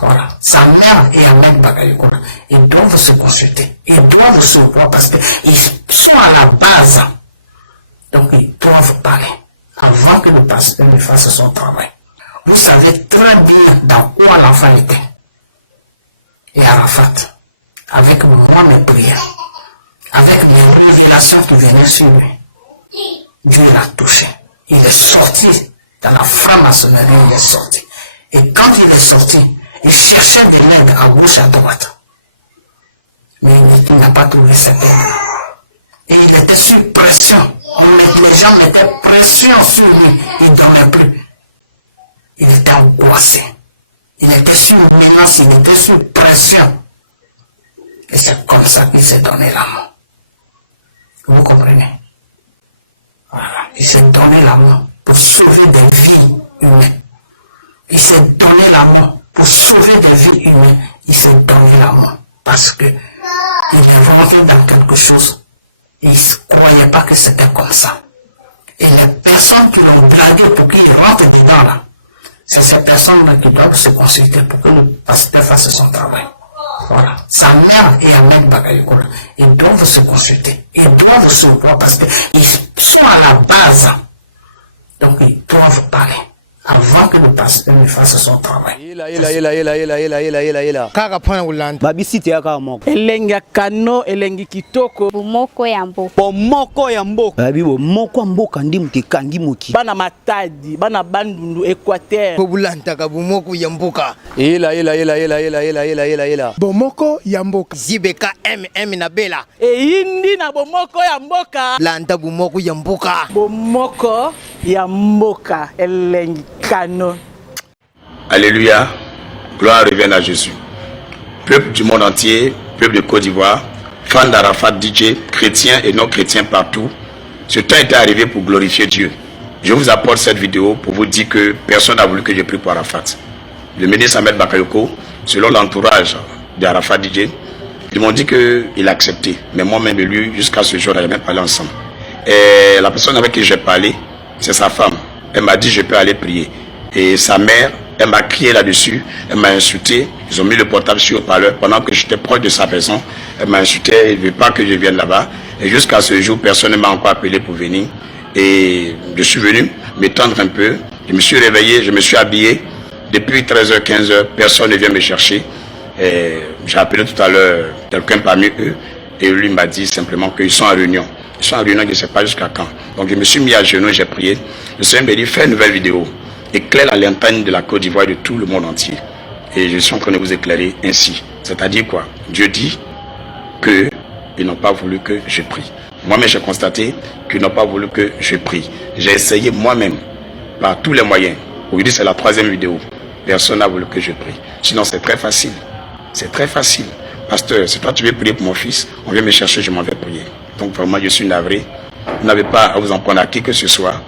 Voilà. Sa mère et Ahmed Bakayoko, ils doivent se consulter. Ils doivent se voir parce qu'ils sont à la base. Donc ils doivent parler avant que le pasteur ne fasse son travail. Vous savez très bien dans quoi l'enfant était. Et Arafat, avec moi mes prières, avec mes révélations qui venaient sur lui, Dieu l'a touché. Il est sorti dans la franc-maçonnerie, il est sorti. Et quand il est sorti, il cherchait de l'aide à gauche, à droite. Mais il n'a pas trouvé cette aide. Et il était sous pression. Les gens mettaient pression sur lui. Il ne dormait plus. Il était angoissé. Il était sous menace, il était sous pression. Et c'est comme ça qu'il s'est donné la mort. Vous comprenez? Voilà. Il s'est donné la mort pour sauver des vies humaines. Il s'est donné la mort pour sauver des vies humaines. Il s'est donné la mort parce que il est rentré dans quelque chose. Il ne croyait pas que c'était comme ça. Et les personnes qui l'ont blagué pour qu'il rentre dedans là, c'est ces personnes-là qui doivent se consulter pour que le pasteur fasse son travail. Voilà. Sa mère et Ahmed Bakayoko, ils doivent se consulter. Ils doivent se voir parce qu'ils sont à la base. Donc ils doivent parler avant que le pasteur ne fasse son travail. Babisi te yaka moko. Elenga kano, elengi kitoko. Bomoko ya mboka. Bomoko ya mboka. Babi bomoko mboka ndi muteka ndi moki. Bana matadi, bana bandundu Équateur. Bobulantaka bomoko ya mboka. Bomoko ya mboka. Zibeka MM na bela. Eyindi na bomoko ya mboka. Lanta bomoko ya mboka. Bomoko ya mboka, elengi kano. Alléluia, gloire revienne à Jésus. Peuple du monde entier, peuple de Côte d'Ivoire, fans d'Arafat DJ, chrétiens et non chrétiens partout, ce temps est arrivé pour glorifier Dieu. Je vous apporte cette vidéo pour vous dire que personne n'a voulu que je prie pour Arafat. Le ministre Ahmed Bakayoko, selon l'entourage d'Arafat DJ, ils m'ont dit qu'il a accepté. Mais moi-même et lui, jusqu'à ce jour, on n'avait même parlé ensemble. Et la personne avec qui j'ai parlé, c'est sa femme. Elle m'a dit je peux aller prier. Et sa mère, elle m'a crié là-dessus, elle m'a insulté. Ils ont mis le portable sur le parleur pendant que j'étais proche de sa maison. Elle m'a insulté, elle ne veut pas que je vienne là-bas. Et jusqu'à ce jour, personne ne m'a encore appelé pour venir. Et je suis venu m'étendre un peu. Je me suis réveillé, je me suis habillé. Depuis 13h, 15h, personne ne vient me chercher. J'ai appelé tout à l'heure quelqu'un parmi eux. Et lui m'a dit simplement qu'ils sont en réunion. Ils sont en réunion, je ne sais pas jusqu'à quand. Donc je me suis mis à genoux, j'ai prié. Le Seigneur m'a dit, fais une nouvelle vidéo. Éclaire la lanterne de la Côte d'Ivoire et de tout le monde entier. Et je suis en train de vous éclairer ainsi. C'est-à-dire quoi? Dieu dit qu'ils n'ont pas voulu que je prie. Moi-même, j'ai constaté qu'ils n'ont pas voulu que je prie. J'ai essayé moi-même, par tous les moyens. Aujourd'hui, c'est la 3e vidéo. Personne n'a voulu que je prie. Sinon, c'est très facile. C'est très facile. Pasteur, c'est toi tu veux prier pour mon fils, on vient me chercher, je m'en vais prier. Donc vraiment, je suis navré. Vous n'avez pas à vous en prendre à qui que ce soit,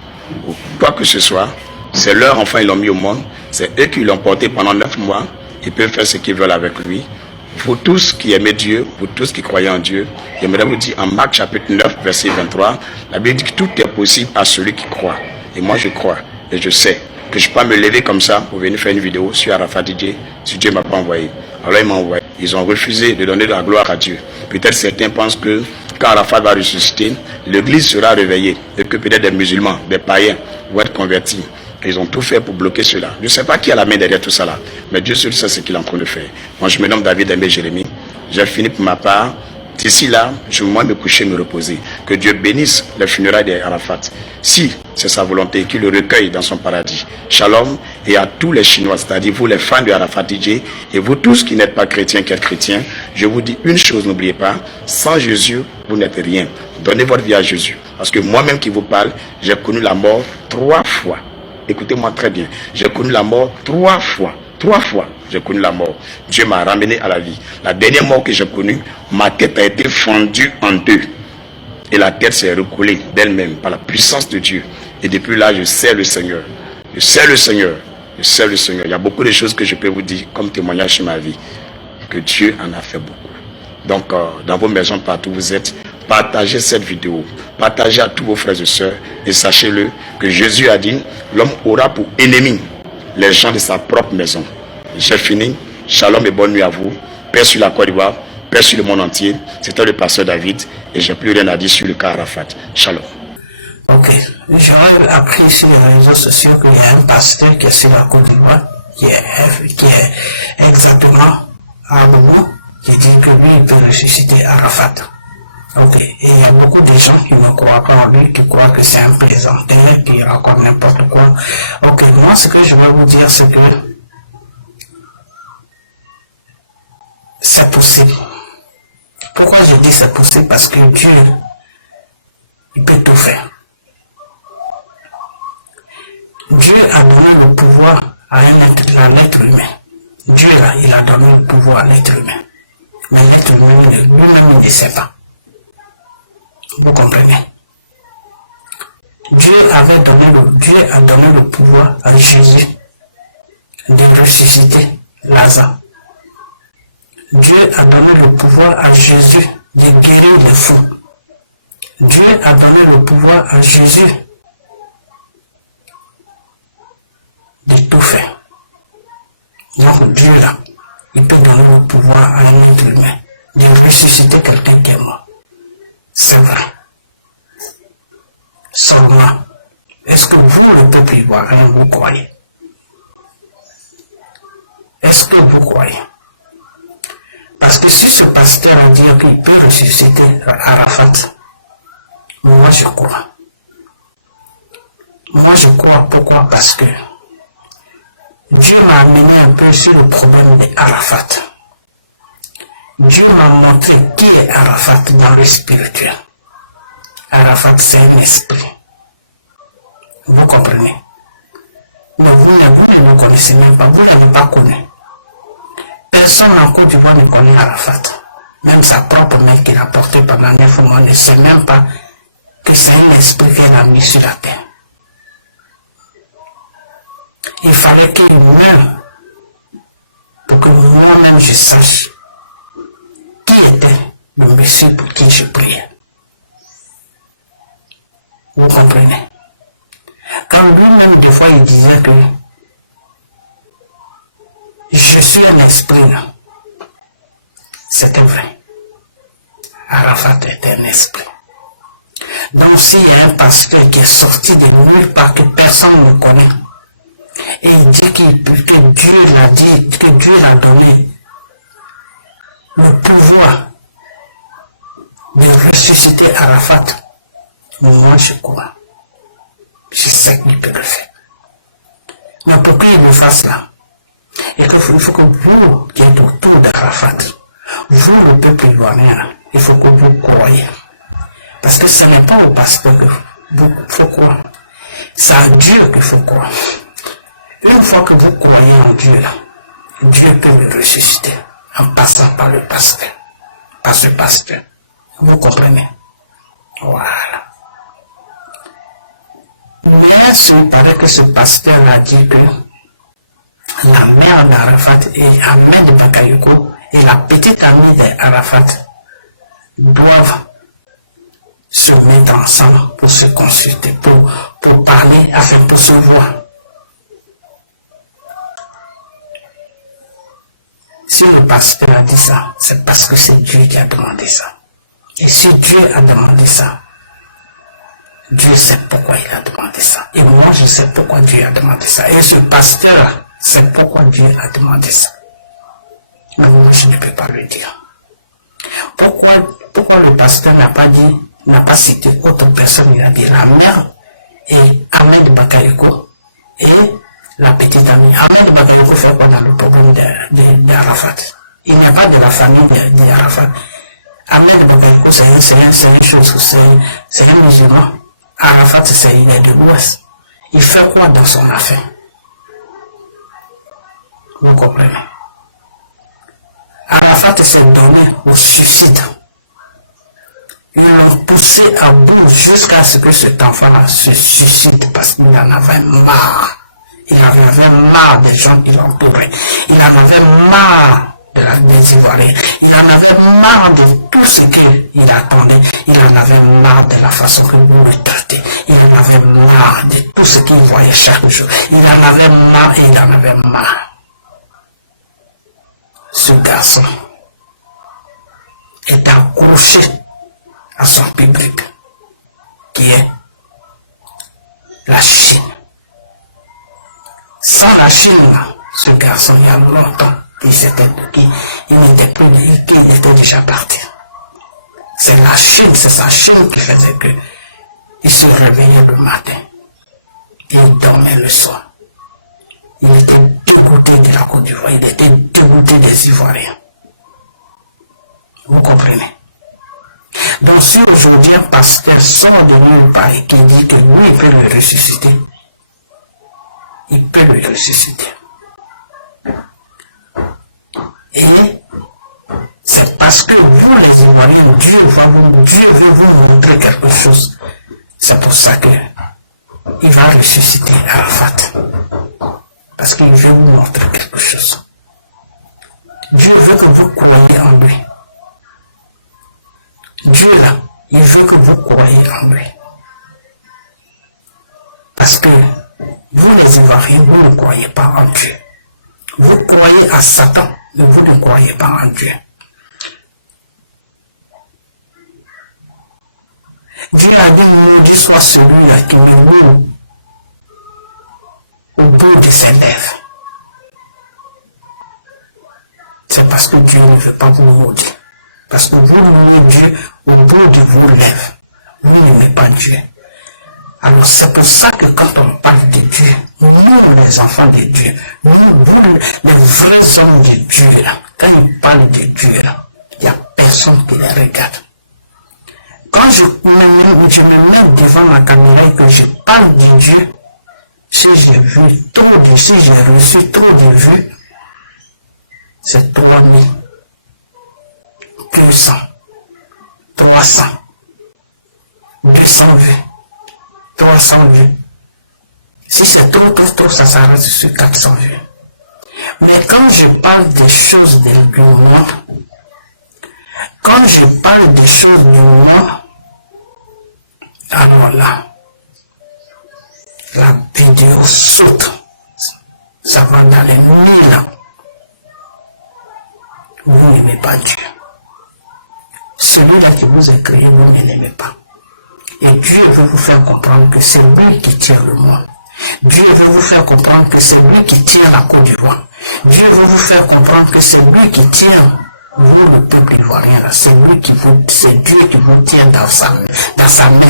ou quoi que ce soit. C'est leur enfant, ils l'ont mis au monde. C'est eux qui l'ont porté pendant 9 mois. Ils peuvent faire ce qu'ils veulent avec lui. Vous tous qui aimez Dieu, vous tous qui croyez en Dieu, j'aimerais vous dire en Marc chapitre 9, verset 23, la Bible dit que tout est possible à celui qui croit. Et moi je crois, et je sais que je peux pas me lever comme ça pour venir faire une vidéo sur Arafat DJ si Dieu ne m'a pas envoyé. Alors il m'a envoyé. Ils ont refusé de donner de la gloire à Dieu. Peut-être certains pensent que quand Arafat va ressusciter, l'église sera réveillée et que peut-être des musulmans, des païens vont être convertis. Ils ont tout fait pour bloquer cela. Je ne sais pas qui a la main derrière tout ça là, mais Dieu seul sait ce qu'il est en train de faire. Moi je me nomme David Aimé Jérémie. J'ai fini pour ma part. D'ici là, je vais moi me coucher, me reposer. Que Dieu bénisse les funérailles d'Arafat. Si c'est sa volonté, qu'il le recueille dans son paradis. Shalom, et à tous les Chinois, c'est-à-dire vous les fans de Arafat DJ, et vous tous qui n'êtes pas chrétiens, qui êtes chrétiens, je vous dis une chose, n'oubliez pas, sans Jésus, vous n'êtes rien. Donnez votre vie à Jésus. Parce que moi-même qui vous parle, j'ai connu la mort 3 fois. Écoutez-moi très bien. J'ai connu la mort 3 fois. 3 fois, j'ai connu la mort. Dieu m'a ramené à la vie. La dernière mort que j'ai connue, ma tête a été fendue en 2. Et la tête s'est recoulée d'elle-même par la puissance de Dieu. Et depuis là, je sais le Seigneur. Je sais le Seigneur. Je sais le Seigneur. Il y a beaucoup de choses que je peux vous dire comme témoignage sur ma vie. Que Dieu en a fait beaucoup. Donc, dans vos maisons, partout où vous êtes, partagez cette vidéo. Partagez à tous vos frères et sœurs. Et sachez-le que Jésus a dit, l'homme aura pour ennemi les gens de sa propre maison. J'ai fini. Shalom et bonne nuit à vous. Paix sur la Côte d'Ivoire, paix sur le monde entier. C'était le pasteur David et j'ai plus rien à dire sur le cas Arafat. Shalom. Ok, j'aurais appris sur les réseaux sociaux qu'il y a un pasteur qui est sur la Côte d'Ivoire, qui est exactement à un moment, qui dit que lui, il peut ressusciter Arafat. Ok, et il y a beaucoup de gens qui ne croient pas en lui, qui croient que c'est un plaisanteur, qui raconte n'importe quoi. Ok, moi, ce que je veux vous dire, c'est que c'est possible. Pourquoi je dis c'est possible? Parce que Dieu, il peut tout faire. Dieu a donné le pouvoir à l'être humain. Dieu, là, il a donné le pouvoir à l'être humain. Mais l'être humain, lui-même, il ne sait pas. Vous comprenez? Dieu a donné le pouvoir à Jésus de ressusciter Lazare. Dieu a donné le pouvoir à Jésus de guérir les fous. Dieu a donné le pouvoir à Jésus de tout faire. Donc Dieu là, il peut donner le pouvoir à un être humain de ressusciter quelqu'un qui est mort. C'est vrai. Seulement, est-ce que vous, le peuple ivoirien, vous croyez? Est-ce que vous croyez? Parce que si ce pasteur a dit qu'il peut ressusciter Arafat, moi je crois. Moi je crois, pourquoi? Parce que Dieu m'a amené un peu sur le problème d'Arafat. Dieu m'a montré qui est Arafat dans le spirituel. Arafat, c'est un esprit. Vous comprenez? Mais vous ne le connaissez même pas, vous ne l'avez pas connu. Personne en Côte d'Ivoire ne connaît Arafat. Même sa propre mère qu'il a portée pendant 9 mois ne sait même pas que c'est un esprit qu'elle a mis sur la terre. Il fallait qu'il meure pour que moi-même je sache qui était le Messie pour qui je priais. Vous comprenez? Quand lui-même, des fois, il disait que je suis un esprit là, c'était vrai. Arafat était un esprit. Donc s'il y a un pasteur qui est sorti de nulle part que personne ne connaît, et il dit que Dieu l'a dit, que Dieu l'a donné le pouvoir de ressusciter Arafat, moi je crois. Je sais qu'il peut le faire. Mais pour qu'il le fasse là, il faut que vous qui êtes autour d'Arafat, vous le peuple ivoirien, il faut que vous croyez. Parce que ce n'est pas au pasteur qu'il faut croire. C'est à Dieu qu'il faut croire. Une fois que vous croyez en Dieu là, Dieu peut le ressusciter en passant par le pasteur. Par ce pasteur. Vous comprenez? Voilà. Mais il paraît que ce pasteur a dit que la mère d'Arafat et Ahmed Bakayoko et la petite amie d'Arafat doivent se mettre ensemble pour se consulter, pour parler, afin pour se voir. Si le pasteur a dit ça, c'est parce que c'est Dieu qui a demandé ça. Et si Dieu a demandé ça, Dieu sait pourquoi il a demandé ça. Et moi, je sais pourquoi Dieu a demandé ça. Et ce pasteur, c'est pourquoi Dieu a demandé ça. Mais moi, je ne peux pas le dire. Pourquoi le pasteur n'a pas cité autre personne? Il a dit la mère et Ahmed Bakayoko et la petite amie. Ahmed Bakayoko fait quoi dans le problème d'Arafat? Il n'y a pas de la famille d'Arafat. Ahmed Bakayoko, c'est une chose, c'est un musulman. Arafat, il est de l'Ouest. Il fait quoi dans son affaire? Vous comprenez? Arafat s'est donné au suicide. Ils l'ont poussé à bout jusqu'à ce que cet enfant-là se suicide parce qu'il en avait marre. Il en avait marre des gens qui l'entouraient. Il en avait marre des Ivoiriens. Il en avait marre de tout ce qu'il attendait. Il en avait marre de la façon que vous le traitez. Il en avait marre de tout ce qu'il voyait chaque jour. Il en avait marre et il en avait marre. ce garçon est accroché à son public, qui est la Chine. Sans la Chine, là, ce garçon, il y a longtemps, il n'était plus, il était déjà parti. C'est la Chine, c'est sa Chine qui faisait que il se réveillait le matin. Il dormait le soir. Il était dégoûté de la Côte d'Ivoire, il était dégoûté des Ivoiriens. Vous comprenez? Donc si aujourd'hui un pasteur sort de nulle part et qui dit que lui, il peut le ressusciter, il peut le ressusciter. Et c'est parce que vous, les Ivoiriens, Dieu veut vous montrer quelque chose. C'est pour ça que il va ressusciter Arafat. Parce qu'il veut vous montrer quelque chose. Dieu veut que vous croyez en lui. Dieu là, il veut que vous croyez en lui. Parce que vous les Ivoiriens, vous ne croyez pas en Dieu. Vous croyez à Satan, mais vous ne croyez pas en Dieu. Dieu a dit, maudit soit celui-là qui me loue au bout de ses lèvres. C'est parce que Dieu ne veut pas vous maudire. Parce que vous louez Dieu au bout de vos lèvres. Vous n'aimez pas Dieu. Alors c'est pour ça que quand on parle de Dieu, nous les enfants de Dieu, nous les vrais hommes de Dieu là, quand ils parlent de Dieu là, il n'y a personne qui les regarde. Quand je me mets devant ma caméra et que je parle de Dieu, si j'ai vu trop de, si j'ai reçu trop de vues, c'est 3000, 200, 300, 200 vues, 300 vues. Si c'est trop, ça s'arrête sur 400 vues. Mais quand je parle des choses du monde, quand je parle des choses du monde, alors là, la vidéo saute. Ça va dans les 1000 ans. Vous n'aimez pas Dieu. Celui-là qui vous a créé, vous ne l'aimez pas. Et Dieu veut vous faire comprendre que c'est lui qui tient le monde. Dieu veut vous faire comprendre que c'est lui qui tient la Côte d'Ivoire. Dieu veut vous faire comprendre que c'est lui qui tient vous, le peuple ivoirien, là. C'est Dieu qui vous tient dans sa main.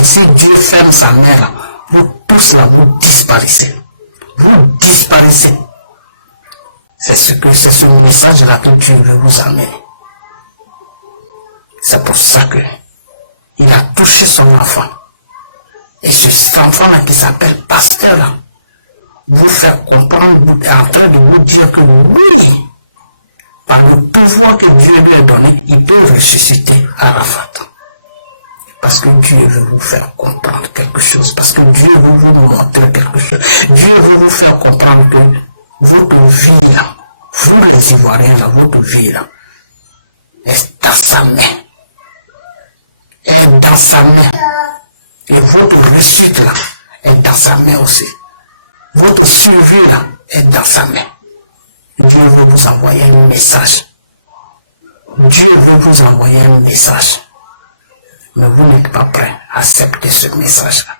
Si Dieu ferme sa main, là, vous tous là, vous disparaissez. Vous disparaissez. C'est ce message-là que Dieu veut vous amener. C'est pour ça que il a touché son enfant. Et cet enfant-là qui s'appelle pasteur là, vous faire comprendre, en train de vous dire que oui, par le pouvoir que Dieu lui a donné, il peut ressusciter Arafat. Parce que Dieu veut vous faire comprendre quelque chose. Parce que Dieu veut vous montrer quelque chose. Dieu veut vous faire comprendre que votre vie là, vous les Ivoiriens là, votre vie là, est dans sa main. Elle est dans sa main. Et votre réussite là, est dans sa main aussi. Votre survie là, est dans sa main. Dieu veut vous envoyer un message. Dieu veut vous envoyer un message. Mais vous n'êtes pas prêt à accepter ce message-là.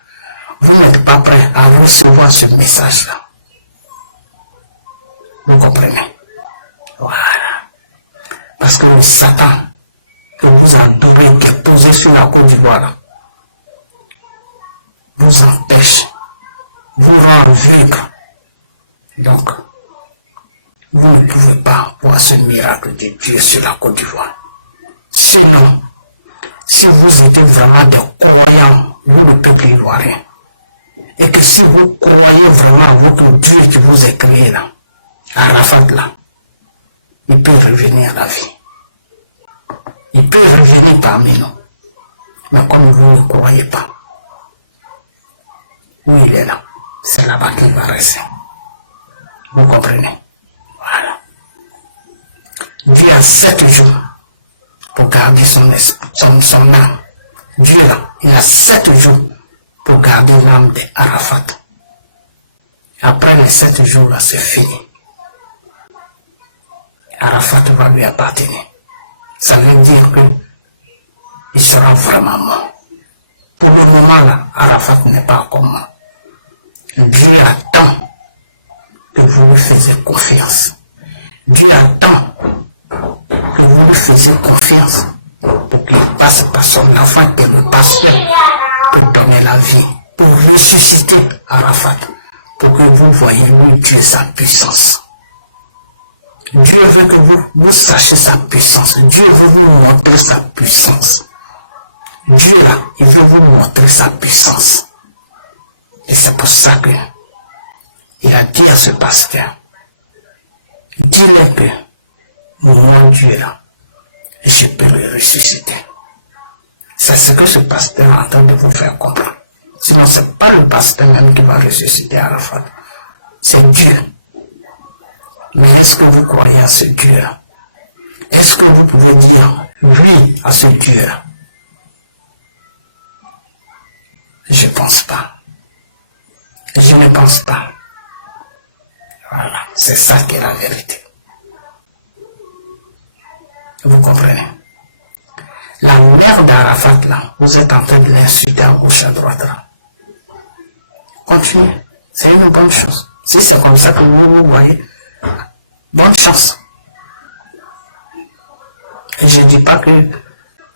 Vous n'êtes pas prêt à recevoir ce message-là. Vous comprenez? Voilà. Parce que le Satan que vous adorez, qui est posé sur la Côte d'Ivoire, vous empêche, vous rend aveugle. Donc, vous ne pouvez pas voir ce miracle de Dieu sur la Côte d'Ivoire. Sinon, si vous êtes vraiment des croyants, vous le peuple ivoirien, et que si vous croyez vraiment à votre Dieu qui vous a créé là, Arafat là, il peut revenir à la vie. Il peut revenir parmi nous. Mais comme vous ne croyez pas, où il est là, c'est là-bas qu'il va rester. Vous comprenez? Voilà. Dieu a 7 jours pour garder son âme. Dieu là, il a 7 jours pour garder l'âme d'Arafat. Après les 7 jours là, c'est fini. Arafat va lui appartenir. Ça veut dire que il sera vraiment mort. Pour le moment là, Arafat n'est pas encore mort. Dieu attend que vous lui faisiez confiance. Dieu attend que vous lui faisiez confiance pour qu'il passe par son enfant que le pasteur peut donner la vie, pour ressusciter Arafat, pour que vous voyez lui Dieu sa puissance. Dieu veut que vous sachiez sa puissance. Dieu veut vous montrer sa puissance. Dieu là, il veut vous montrer sa puissance. Et c'est pour ça que il a dit à ce pasteur, dis-le que mon Dieu là, je peux le ressusciter. C'est ce que ce pasteur est en train de vous faire comprendre. Sinon, ce n'est pas le pasteur même qui va ressusciter Arafat. C'est Dieu. Mais est-ce que vous croyez à ce Dieu-là? Est-ce que vous pouvez dire oui à ce Dieu-là? Je ne pense pas. Je ne pense pas. Voilà, c'est ça qui est la vérité. Vous comprenez? La mère d'Arafat, là, vous êtes en train de l'insulter à gauche, à droite, là. Continuez. C'est une bonne chose. Si c'est comme ça que vous voyez, bonne chance. Et je ne dis pas que de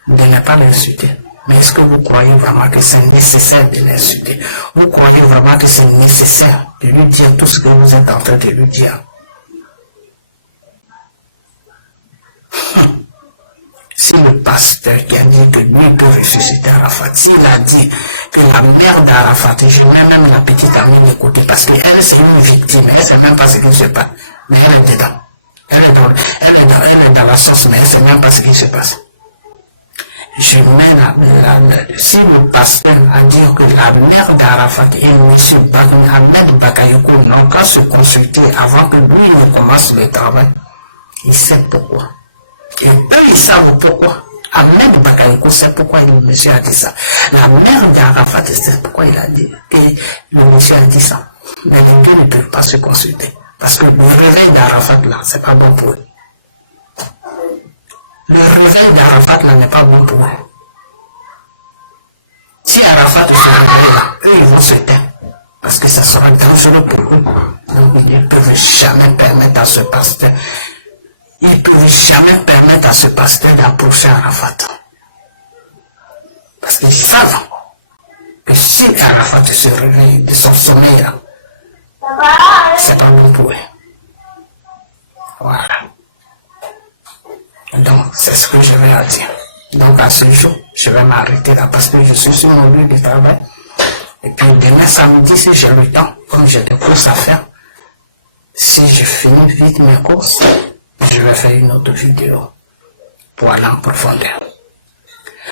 ne pas l'insulter. Mais est-ce que vous croyez vraiment que c'est nécessaire de l'insulter? Vous croyez vraiment que c'est nécessaire de lui dire tout ce que vous êtes en train de lui dire? Si le pasteur qui a dit que lui peut ressusciter Arafat, s'il a dit que la mère d'Arafat, je mets même la petite amie de côté, parce qu'elle c'est une victime, elle ne sait même pas ce qui se passe, mais elle est dedans. Elle est dans la sauce, mais elle ne sait même pas ce qui se passe. Je mets si le pasteur a dit que la mère d'Arafat et M. Ahmed Bakayoko n'ont qu'à se consulter avant que lui ne commence le travail, il sait pourquoi. Et eux, ils savent pourquoi. Ahmed Bakayoko sait pourquoi le monsieur a dit ça. La mère d'Arafat sait pourquoi il a dit que le monsieur a dit ça. Mais les deux ne peuvent pas se consulter. Parce que le réveil d'Arafat là, c'est pas bon pour eux. Le réveil d'Arafat là n'est pas bon pour eux. Si Arafat se réveille là, eux ils vont se taire. Parce que ça sera dangereux pour eux. Donc ils ne peuvent jamais permettre à ce pasteur. Ils ne peuvent jamais permettre à ce pasteur d'approcher Arafat. Parce qu'ils savent que si Arafat se réveille de son sommeil là, c'est pas bon pour eux. Voilà. Donc, c'est ce que je vais dire. Donc, à ce jour, je vais m'arrêter là parce que je suis sur mon lieu de travail. Et puis, demain samedi, si j'ai le temps, comme j'ai des courses à faire, si je finis vite mes courses, je vais faire une autre vidéo pour aller en profondeur.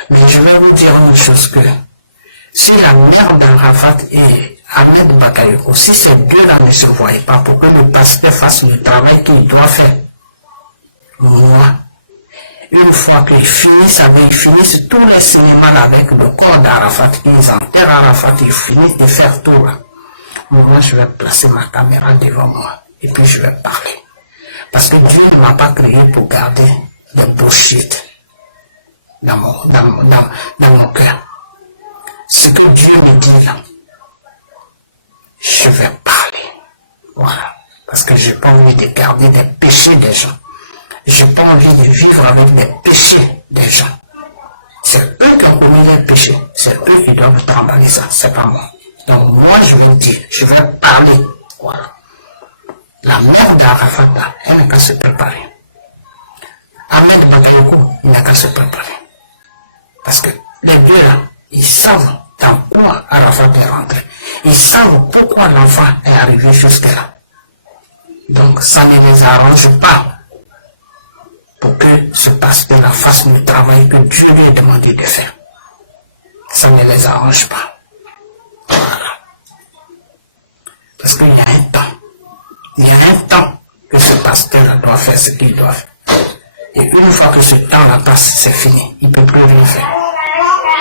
Mais je vais vous dire une chose que si la mère d'Arafat et Ahmed Bakayoko, si ces deux-là ne se voyaient pas pour que le pasteur fasse le travail qu'il doit faire, moi, une fois qu'ils finissent tous les cinémas avec le corps d'Arafat, ils enterrent Arafat, ils finissent de faire tout là. Moi, je vais placer ma caméra devant moi et puis je vais parler. Parce que Dieu ne m'a pas créé pour garder des bullshit dans mon cœur. Ce que Dieu me dit là, je vais parler. Voilà. Parce que je n'ai pas envie de garder des péchés des gens. Je n'ai pas envie de vivre avec des péchés des gens. C'est eux qui ont commis les péchés. C'est eux qui doivent travailler ça. C'est pas moi. Donc moi je vais dire, je vais parler. Voilà. La mère d'Arafat, elle n'a qu'à se préparer. Ahmed Bakayoko, il n'a qu'à se préparer. Parce que les deux là, ils savent dans quoi Arafat est rentré. Ils savent pourquoi l'enfant est arrivé jusque-là. Donc ça ne les arrange pas pour que ce pasteur fasse le travail que Dieu lui a demandé de faire. Ça ne les arrange pas. Voilà. Parce qu'il y a un temps. Il y a un temps que ce pasteur doit faire ce qu'il doit faire. Et une fois que ce temps-là passe, c'est fini. Il ne peut plus rien faire.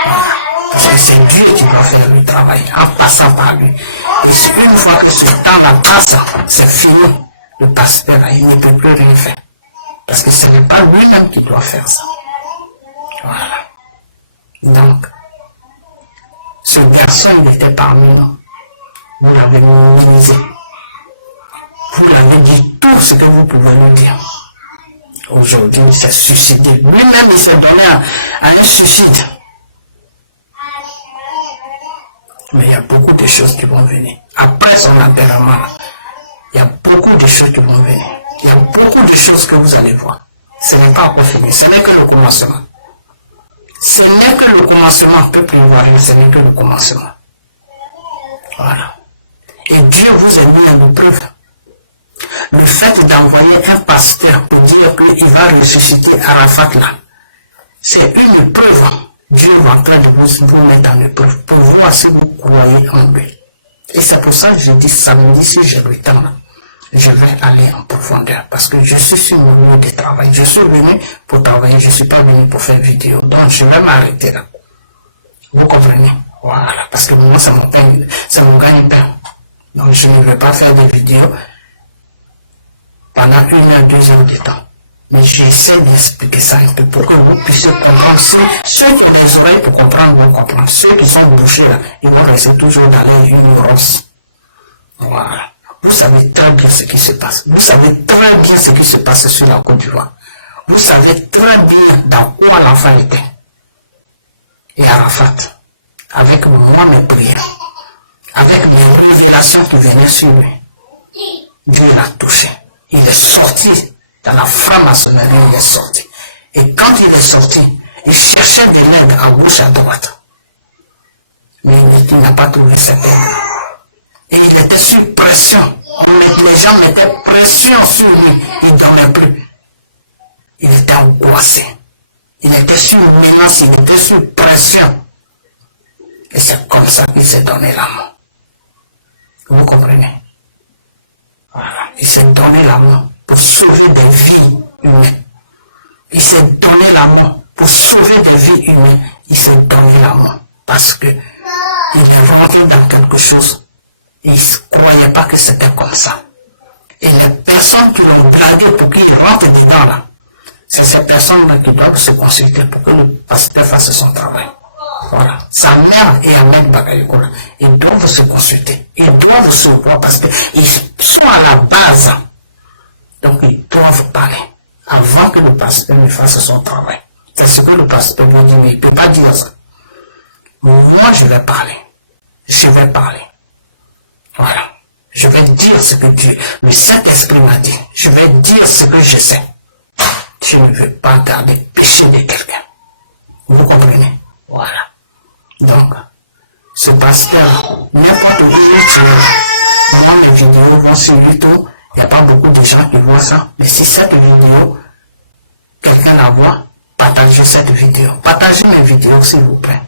Voilà. Parce que c'est Dieu qui doit faire le travail en passant par lui. Et une fois que ce temps-là passe, c'est fini. Le pasteur, il ne peut plus rien faire. Parce que ce n'est pas lui-même qui doit faire ça. Voilà. Donc, ce garçon, il était parmi nous. Vous l'avez minimisé. Vous l'avez dit tout ce que vous pouvez nous dire. Aujourd'hui, il s'est suicidé. Lui-même, il s'est donné à un suicide. Mais il y a beaucoup de choses qui vont venir. Après son enterrement, il y a beaucoup de choses qui vont venir. Il y a beaucoup de choses que vous allez voir. Ce n'est pas encore fini. Ce n'est que le commencement. Ce n'est que le commencement. Peuple ivoirien, ce n'est que le commencement. Voilà. Et Dieu vous a mis à l'épreuve. Le fait d'envoyer un pasteur pour dire qu'il va ressusciter Arafat là, c'est une épreuve. Dieu est en train de vous mettre en épreuve pour voir si vous croyez en lui. Et c'est pour ça que je dis samedi, si j'ai le temps, je vais aller en profondeur. Parce que je suis sur mon lieu de travail. Je suis venu pour travailler, je ne suis pas venu pour faire vidéo. Donc je vais m'arrêter là. Vous comprenez? Voilà. Parce que moi, c'est mon gagne-pain. Donc je ne vais pas faire des vidéos pendant 1 heure, 2 heures de temps. Mais j'essaie d'expliquer ça un peu pour que vous puissiez comprendre. Ceux qui ont des oreilles pour comprendre vont comprendre. Ceux qui sont bouchés là, ils vont rester toujours dans les ignorances. Voilà. Vous savez très bien ce qui se passe. Vous savez très bien ce qui se passe sur la Côte d'Ivoire. Vous savez très bien dans quoi l'enfant était. Et Arafat, avec moi mes prières, avec mes révélations qui venaient sur lui, Dieu l'a touché. Il est sorti dans la franc-maçonnerie, il est sorti. Et quand il est sorti, il cherchait de l'aide à gauche et à droite. Mais il n'a pas trouvé cette aide. Et il était sous pression. Les gens mettaient pression sur lui. Il ne dormait plus. Il était angoissé. Il était sous menace, il était sous pression. Et c'est comme ça qu'il s'est donné la mort. Vous comprenez? Voilà. Il s'est donné la mort pour sauver des vies humaines. Il s'est donné la mort pour sauver des vies humaines. Il s'est donné la mort parce que il est rentré dans quelque chose. Il ne croyait pas que c'était comme ça. Et les personnes qui l'ont dragué pour qu'il rentre dedans là, c'est ces personnes-là qui doivent se consulter pour que le pasteur fasse son travail. Voilà. Sa mère et Ahmed Bakayoko, ils doivent se consulter. Ils doivent se voir parce qu'ils sont à la base. Donc ils doivent parler avant que le pasteur ne fasse son travail. C'est ce que le pasteur lui dit, mais il ne peut pas dire ça. Moi, je vais parler. Je vais parler. Voilà. Je vais dire ce que Dieu, le Saint-Esprit m'a dit. Je vais dire ce que je sais. Je ne veux pas garder péché de quelqu'un. Vous comprenez? Voilà. Donc, ce pasteur, n'importe où tu es, maintenant les vidéos vont sur YouTube, il n'y a pas beaucoup de gens qui voient ça. Mais si cette vidéo, quelqu'un la voit, partagez cette vidéo. Partagez mes vidéos, s'il vous plaît.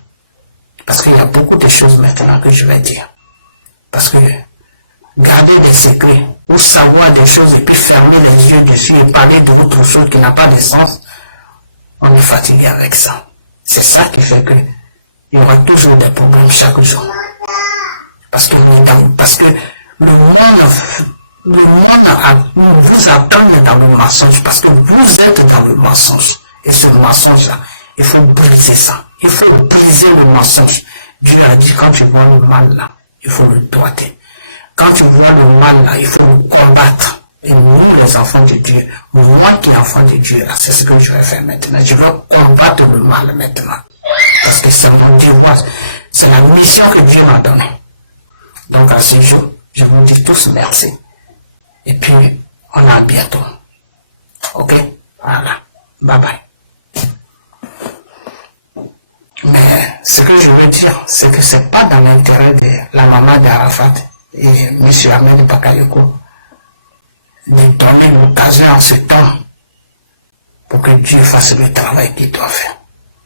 Parce qu'il y a beaucoup de choses maintenant que je vais dire. Parce que garder des secrets, ou savoir des choses et puis fermer les yeux dessus et parler d'autres choses qui n'ont pas de sens, on est fatigué avec ça. C'est ça qui fait que il y aura toujours des problèmes chaque jour. Parce que le monde vous attend dans le mensonge. Parce que vous êtes dans le mensonge. Et ce mensonge-là, il faut briser ça. Il faut briser le mensonge. Dieu a dit, quand tu vois le mal là, il faut le droiter. Quand tu vois le mal là, il faut le combattre. Et nous, les enfants de Dieu, moi qui est enfant de Dieu, c'est ce que je vais faire maintenant. Je vais combattre le mal maintenant. Parce que c'est mon devoir. C'est la mission que Dieu m'a donnée. Donc à ce jour, je vous dis tous merci. Et puis, on a bientôt. Ok? Voilà. Bye bye. Mais ce que je veux dire, c'est que c'est pas dans l'intérêt de la maman d'Arafat et M. Ahmed Bakayoko de donner l'occasion en ce temps pour que Dieu fasse le travail qu'il doit faire.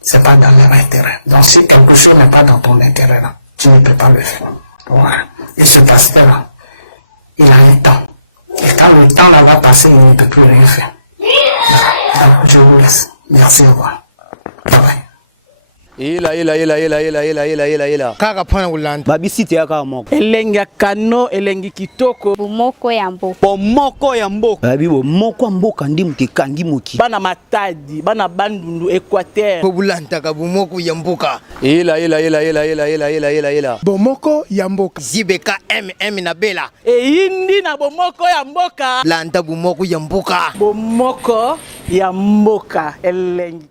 C'est pas dans leur intérêt. Donc si quelque chose n'est pas dans ton intérêt là, tu ne peux pas le faire. Voilà. Et ce pasteur-là, il a un temps. Et quand le temps là va passer, il ne peut plus rien faire. Voilà. Donc je vous laisse. Merci, au revoir. Bye bye. ela kaka mpona kolanda babisite ya kaka moko elengi ya kano elengi kitoko bomoko ya mboka bomoko ya mboka babi bomoko ya mboka ndi moto ekangi moki bana matadi bana bandundu Équateur po bolandaka bomoko ya mboka ela bomoko ya mboka zibeka na bela eyindi na bomoko ya mboka landa bomoko ya mboka bomoko ya mboka elengi